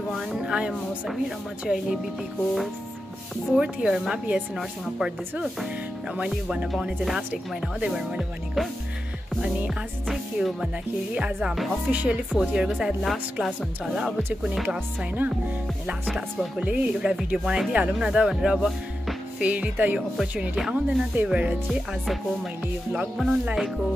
everyone. I am Mosami र म चाहिँ अहिले BP को 4th इयरमा BSc नर्सिङमा पढ्दैछु र मैले भन्न पाउने चाहिँ लास्ट 1 महिना हो त्यही भएर मैले भनेको। अनि आज चाहिँ के हो भन्दाखेरि आज हाम्रो अफिसियली 4th इयरको सायद लास्ट क्लास हुन्छ होला। अब चाहिँ कुनै क्लास छैन, लास्ट क्लास भएकोले एउटा भिडियो बनाइदिइहालौँ न त भनेर अब फेरि त यो अपर्च्युनिटी आउँदैन, त्यही भएर चाहिँ आजको मैले यो भ्लग बनाउन लागेको।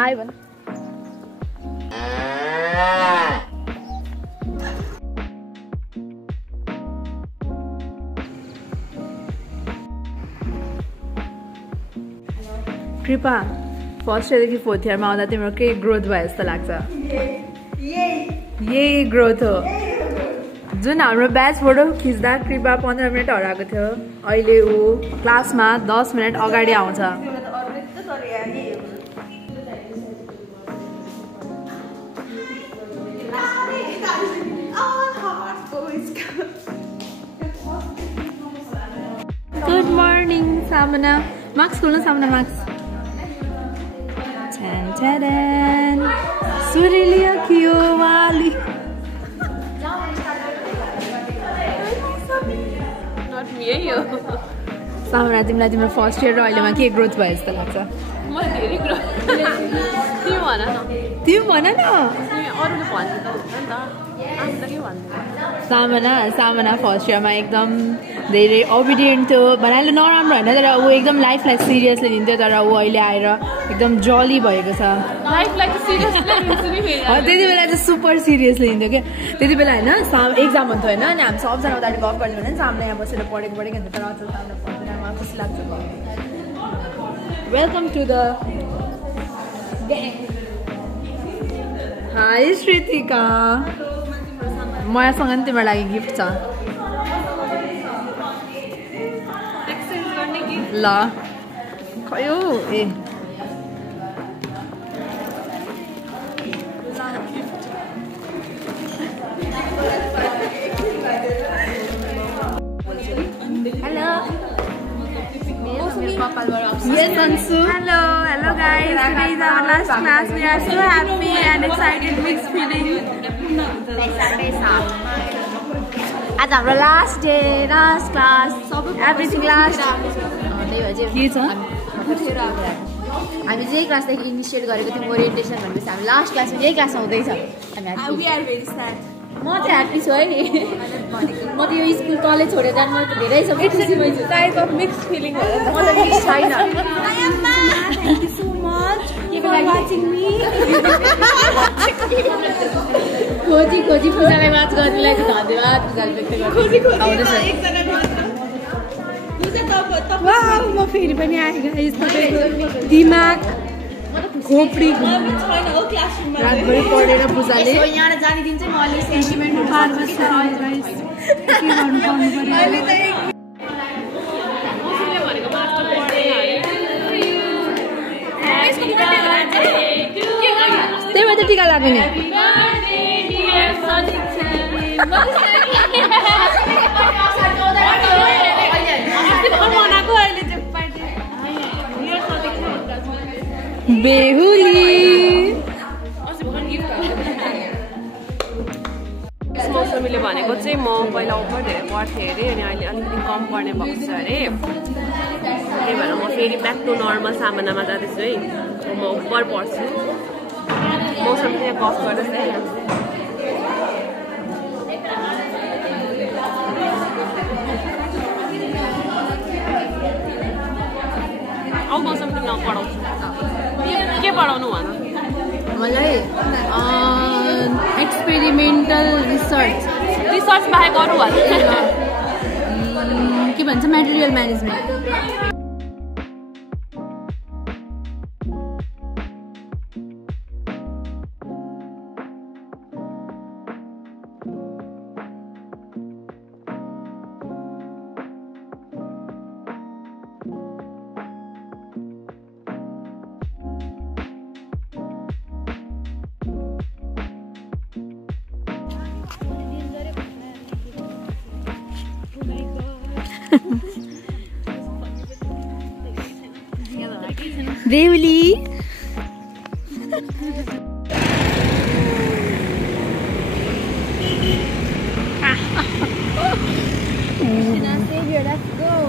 हाय भन। कृपा फर्स्ट इयरदेखि 4th इयरमा आउँदा तिम्रो के ग्रोथ भयो जस्तो लाग्छ? यही ग्रोथ हो। जुन हाम्रो ब्याच फोटो खिच्दा कृपा 15 मिनट हराएको थियो, अहिले ऊ क्लासमा 10 मिनट अगाडि आउँछ। गुड मर्निङ सामना। मार्क्स खोल्नु सामना, मार्क्स। सुरेलिया कियो वाली। सामना तिमीलाई तिम्रो फर्स्ट इयर र अहिलेमा के ग्रोथ भयो जस्तो लाग्छ? तिमी भन न। सामना फर्स्ट इयरमा एकदम धेरै ओबिडियन्ट थियो, भन्नाले नराम्रो होइन तर ऊ एकदम लाइफलाई सिरियसली लिन्थ्यो, तर ऊ अहिले आएर एकदम जली भएको छ। त्यति बेला चाहिँ सुपर सिरियसली लिन्थ्यो क्या। त्यति बेला होइन एक्जाम हुन्थ्यो होइन, अनि हामी सबजना उता गफ गर्ने भने सामने यहाँ बसेर पढेको हुन्छ, तर अचल सामना पढ्दैन। मलाई खुसी लाग्छ। Welcome to the gang. Hi Shritika, मसँग नि तिम्रो लागि गिफ्ट छ। ल खयो ए Yes, Ansu. Hello guys. Today is our last class. We are so happy and excited, mixed feelings. आज हाम्रो last day, last class, everything last. के छ? हामी चाहिँ क्लासदेखि इनिसिएट गरेको थियौँ ओरिएन्टेसन भनेपछि हामी लास्ट क्लासमा यही क्लासमा हुँदैछ। म चाहिँ ह्याप्पी छु है नि। म त यो स्कुल कलेज छोडेर जानु म धेरै छ, खुसी भइसक्यो। Type of mixed feeling. म त मिक्स छैन। Thank you so much for watching me. खोजी पूजालाई वाच गर्नुलाई धन्यवाद। वाउ, म फेरि पनि आएँ गाइस। दिमाग खोपडी रातभरि पढेर पूजाले यहाँ जाने दिन चाहिँ म अलि सेन्टिमेन्ट त्यही भएर टिका लाग्ने। बेहुली मौसमीले भनेको चाहिँ म पहिला उपर धेरै पढ्थेँ अरे, अनि अहिले अलिकति कम पढ्ने भएको छ अरे, त्यही भएर म फेरि ब्याक टु नर्मल सामनामा जाँदैछु है। म उपर पढ्छु। मौसम चाहिँ गफ गर्दैछ है। औ मौसम तिमीलाई पढाउँछु। के पढाउनु भन? मलाई एक्सपेरिमेन्टल रिसर्च बाहेक अरू भन। के भन्छ मेटेरियल म्यानेजमेन्ट। बेहुली Savior, let's go.